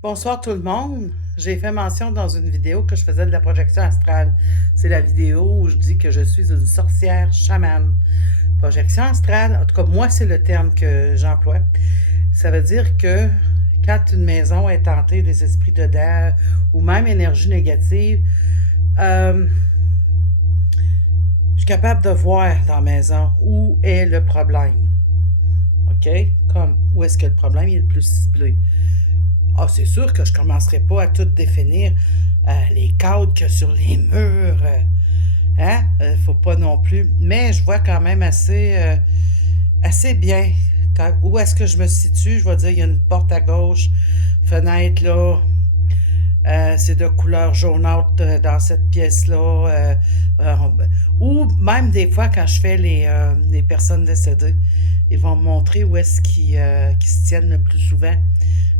Bonsoir tout le monde. J'ai fait mention dans une vidéo que je faisais de la projection astrale. C'est la vidéo où je dis que je suis une sorcière chamane. Projection astrale, en tout cas moi c'est le terme que j'emploie. Ça veut dire que quand une maison est tentée des esprits dedans ou même énergie négative, je suis capable de voir dans la maison où est le problème. OK? Comme où est-ce que le problème est le plus ciblé. Ah, c'est sûr que je ne commencerai pas à tout définir les cadres qu'il y a sur les murs. Hein? Faut pas non plus. Mais je vois quand même assez bien où est-ce que je me situe. Je vais dire, il y a une porte à gauche, fenêtre là. C'est de couleur jaunâtre dans cette pièce-là. Ou même des fois, quand je fais les personnes décédées, ils vont me montrer où est-ce qu'ils se tiennent le plus souvent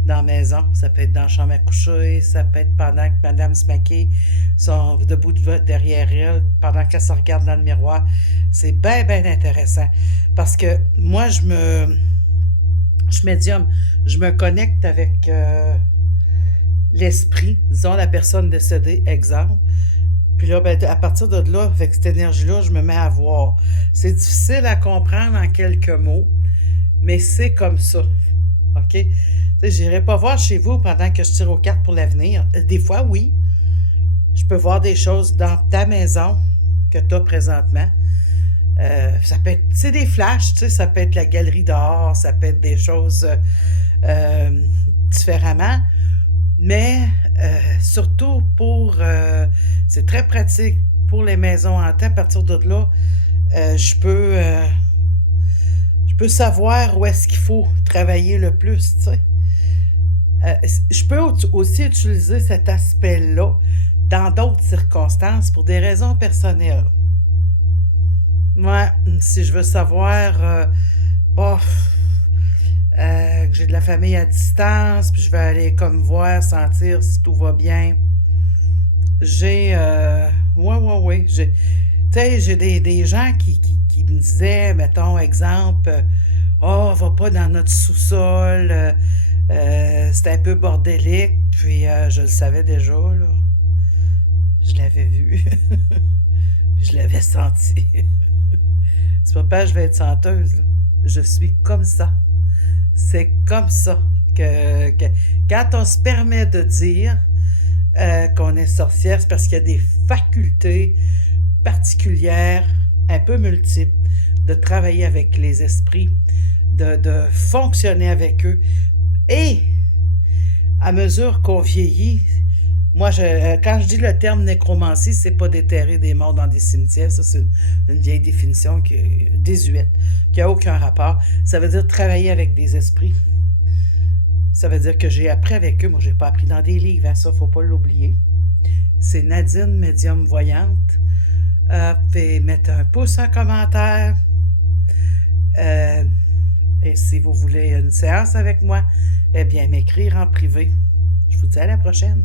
dans la maison. Ça peut être dans la chambre à coucher, ça peut être pendant que madame se maquille, sont debout derrière elle, pendant qu'elle se regarde dans le miroir. C'est bien, bien intéressant. Parce que moi, je médium, je me connecte avec l'esprit, disons la personne décédée, exemple. Puis là, ben, à partir de là, avec cette énergie-là, je me mets à voir. C'est difficile à comprendre en quelques mots, mais c'est comme ça. OK? Tu sais, j'irai pas voir chez vous pendant que je tire aux cartes pour l'avenir. Des fois, oui. Je peux voir des choses dans ta maison que tu as présentement. Ça peut être, c'est des flashs, tu sais, ça peut être la galerie dehors, ça peut être des choses euh, différemment. Mais surtout c'est très pratique pour les maisons hantées. À partir de là, euh, je peux, euh, je peux savoir où est-ce qu'il faut travailler le plus, tu sais. Je peux aussi utiliser cet aspect-là dans d'autres circonstances pour des raisons personnelles. Moi, si je veux savoir, bof, que j'ai de la famille à distance, puis je vais aller comme voir, sentir si tout va bien. Ouais, tu sais, j'ai des gens qui me disaient, mettons, exemple, oh, va pas dans notre sous-sol, c'est un peu bordélique, puis je le savais déjà, là. Je l'avais vu, je l'avais senti. C'est pas parce que je vais être chanteuse, là. Je suis comme ça. C'est comme ça que quand on se permet de dire qu'on est sorcière, c'est parce qu'il y a des facultés particulières, un peu multiples, de travailler avec les esprits, de fonctionner avec eux. Et à mesure qu'on vieillit, moi, quand je dis le terme nécromancie, c'est pas déterrer des morts dans des cimetières. Ça, c'est une vieille définition qui est désuète, qui n'a aucun rapport. Ça veut dire travailler avec des esprits. Ça veut dire que j'ai appris avec eux. Moi, j'ai pas appris dans des livres, hein, ça, faut pas l'oublier. C'est Nadine, médium voyante. Puis mettre un pouce en commentaire. Euh, et si vous voulez une séance avec moi, eh bien, m'écrire en privé. Je vous dis à la prochaine.